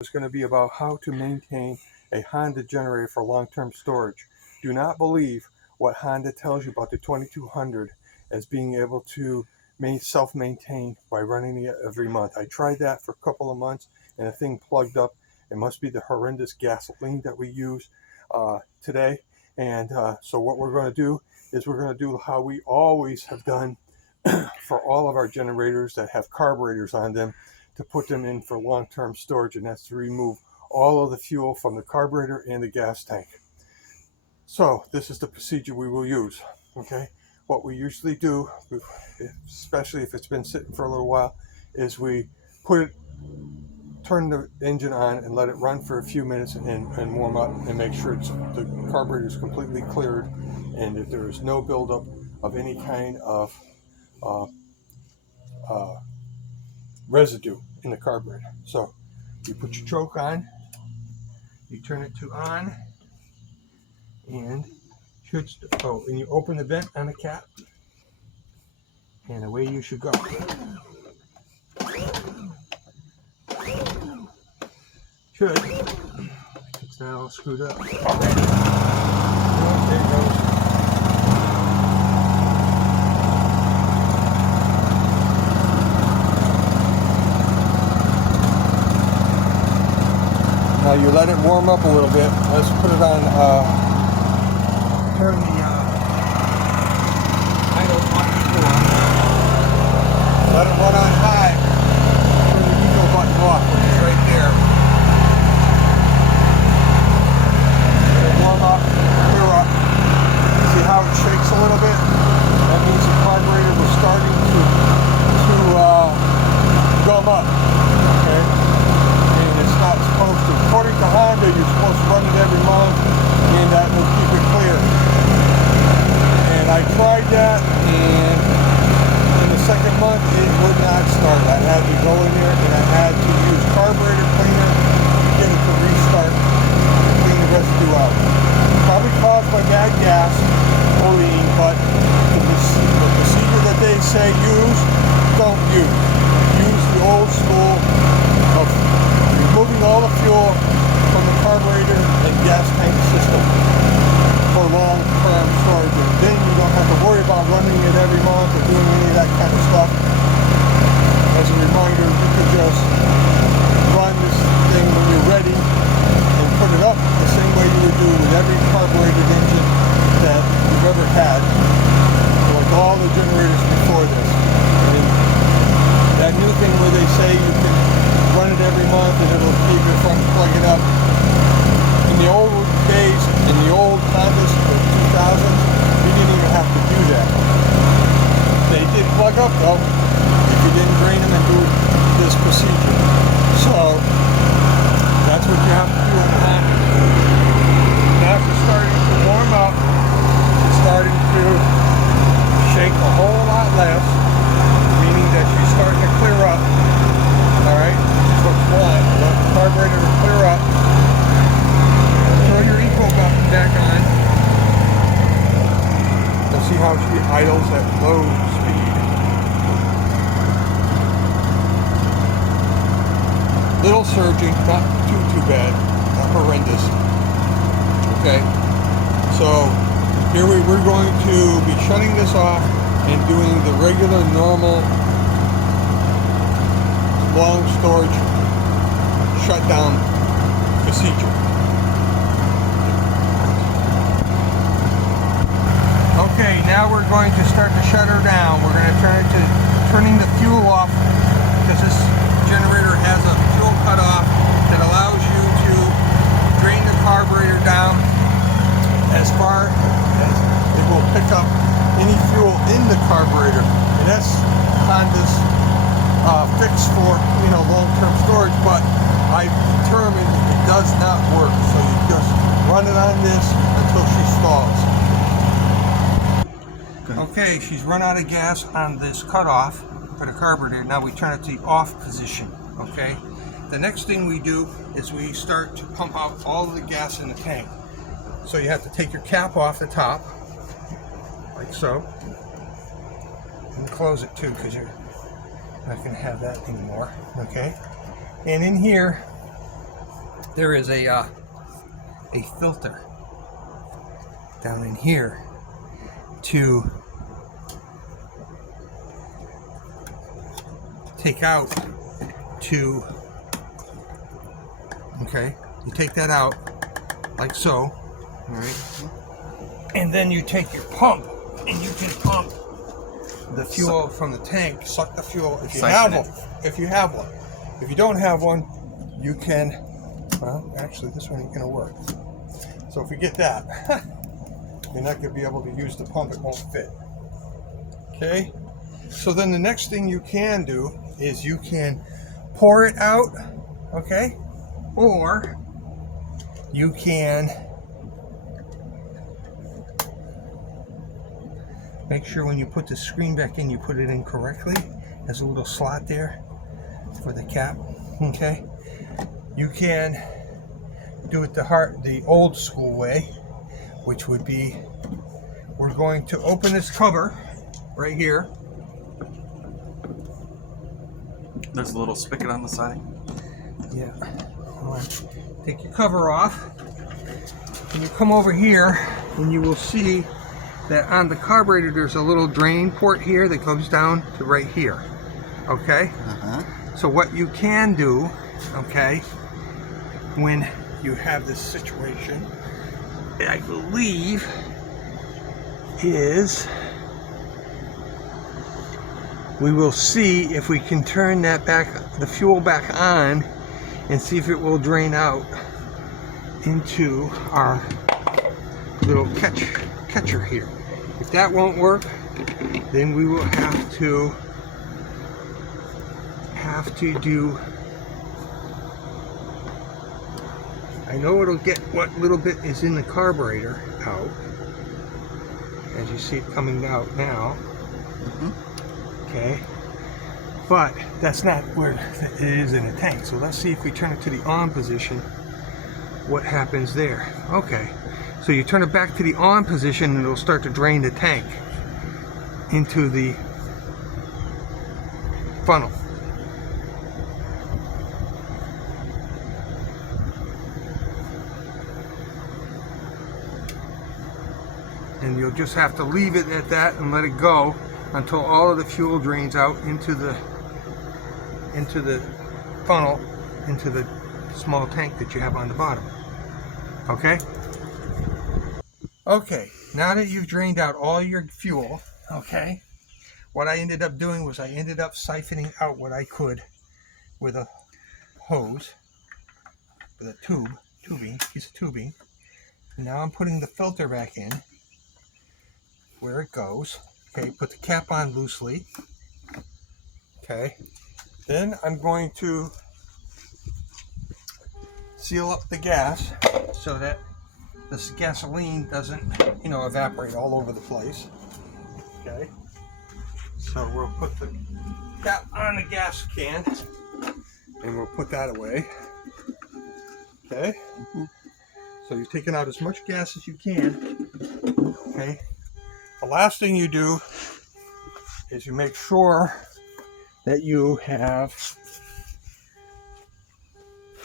is going to be about how to maintain a Honda generator for long-term storage. Do not believe what Honda tells you about the 2200 as being able to self-maintain by running it every month. I tried that for a couple of months and the thing plugged up. It must be the horrendous gasoline that we use today. And so what we're going to do is we're going to do how we always have done for all of our generators that have carburetors on them, to put them in for long-term storage, and that's to remove all of the fuel from the carburetor and the gas tank. So this is the procedure we will use. Okay, what we usually do, especially if it's been sitting for a little while, is we turn the engine on and let it run for a few minutes and warm up and make sure the carburetor is completely cleared and that there is no buildup of any kind of residue in the carburetor. So you put your choke on, you turn it to on, and and you open the vent on the cap, and away you should go. Should. It's not all screwed up. Okay. There it goes. Now you let it warm up a little bit. Let's put it on, turn the idle button on. Let it run on high. Turn the eco button off, which is right there. Let it warm up, clear up. See how it shakes a little bit? That means the carburetor was starting to gum up. Okay? Not supposed to. According to Honda, you're supposed to run it every month and that will keep it clear. And I tried that, and in the second month it would not start. I had to go in there and I had to use carburetor cleaner to get it to restart and clean the residue out. Probably caused by bad gas or lean, but the procedure that they say use, don't use. Use the old school of removing all the fuel from the carburetor and gas tank system for long-term storage. And then you don't have to worry about running it every month or doing any of that kind of stuff. As a reminder, you can just run this thing when you're ready and put it up the same way you would do with every carbureted engine that you've ever had, like all the generators before this. And that new thing where they say you can run it every month and it'll keep it from plugging up. In the old days, in the old Hondas, the 2000s, you didn't even have to do that. They did plug up though, if you didn't drain them and do this procedure. So, that's what you have to do with the Honda. Now it's starting to warm up, it's starting to shake a whole lot less, meaning that she's starting to clear up. Alright? What you want, let the carburetor to clear up. Throw your eco button back on. And see how she idles at low speed. Little surging, not too bad, not horrendous. Okay, so here we're going to be shutting this off and doing the regular, normal, long storage shutdown procedure. Okay, now we're going to start to shut her down. We're going to turn it to turning the fuel off, because this generator has a fuel cutoff that allows you to drain the carburetor down as far as it will pick up any fuel in the carburetor. And that's Honda's fix for, long-term storage, but I've determined it does not work. So you just run it on this until she stalls. Okay, she's run out of gas on this cutoff for the carburetor. Now we turn it to the off position. Okay, the next thing we do is we start to pump out all of the gas in the tank. So you have to take your cap off the top, like so, and close it too, because you're not going to have that anymore. Okay, and in here there is a filter down in here to take out to, okay, you take that out like so, all right, and then you take your pump and you can pump the fuel from the tank, suck the fuel if you have one. If you have one. If you don't have one, you can, well, actually this one ain't gonna work. So if you get that, you're not gonna be able to use the pump, it won't fit. Okay? So then the next thing you can do is you can pour it out, okay? Or you can make sure when you put the screen back in, you put it in correctly. There's a little slot there for the cap, okay? You can do it the old school way, which would be, we're going to open this cover right here. There's a little spigot on the side. Yeah. Take your cover off, and you come over here, and you will see that on the carburetor there's a little drain port here that goes down to right here. Okay? So what you can do, okay, when you have this situation, I believe, is we will see if we can turn that back, the fuel back on, and see if it will drain out into our little catcher here. If that won't work, then we will have to do, I know it'll get what little bit is in the carburetor out, as you see it coming out now. Okay, but that's not where it is in the tank. So let's see if we turn it to the on position, what happens there. Okay, so you turn it back to the on position and it'll start to drain the tank into the funnel. And you'll just have to leave it at that and let it go until all of the fuel drains out into the funnel, into the small tank that you have on the bottom. Okay? Okay, now that you've drained out all your fuel, okay, what I ended up doing was I ended up siphoning out what I could with a hose, with a piece of tubing. And now I'm putting the filter back in where it goes. Okay, put the cap on loosely. Okay, then I'm going to seal up the gas so that this gasoline doesn't, evaporate all over the place. Okay, so we'll put the cap on the gas can and we'll put that away. Okay, so you're taking out as much gas as you can. Okay. The last thing you do is you make sure that you have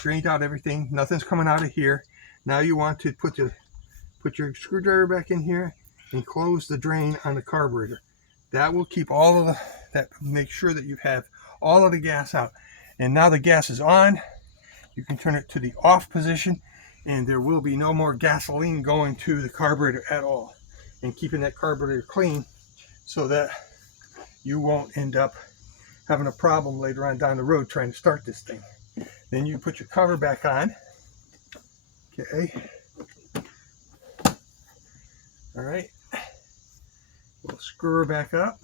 drained out everything. Nothing's coming out of here. Now you want to put your screwdriver back in here and close the drain on the carburetor. That will keep all of make sure that you have all of the gas out. And now the gas is on. You can turn it to the off position and there will be no more gasoline going to the carburetor at all. And keeping that carburetor clean so that you won't end up having a problem later on down the road trying to start this thing. Then you put your cover back on. Okay. All right. We'll screw her back up.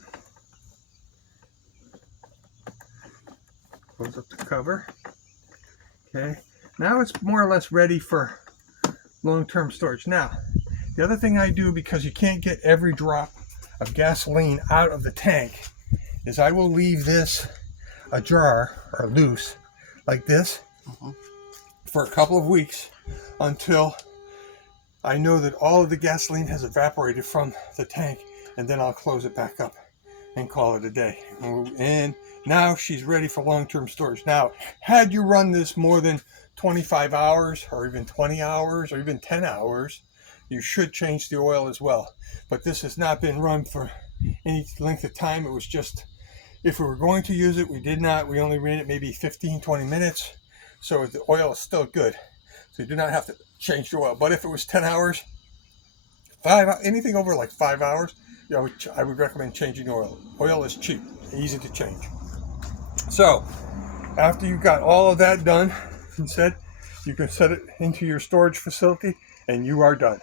Close up the cover. Okay. Now it's more or less ready for long-term storage. Now, the other thing I do, because you can't get every drop of gasoline out of the tank, is I will leave this ajar or loose like this for a couple of weeks until I know that all of the gasoline has evaporated from the tank, and then I'll close it back up and call it a day. And Now she's ready for long-term storage. Now, had you run this more than 25 hours or even 20 hours or even 10 hours, you should change the oil as well. But this has not been run for any length of time. It was just, if we were going to use it, we did not. We only ran it maybe 15, 20 minutes. So the oil is still good. So you do not have to change the oil. But if it was 10 hours, anything over like 5 hours, I would recommend changing the oil. Oil is cheap, easy to change. So after you've got all of that done and said, you can set it into your storage facility and you are done.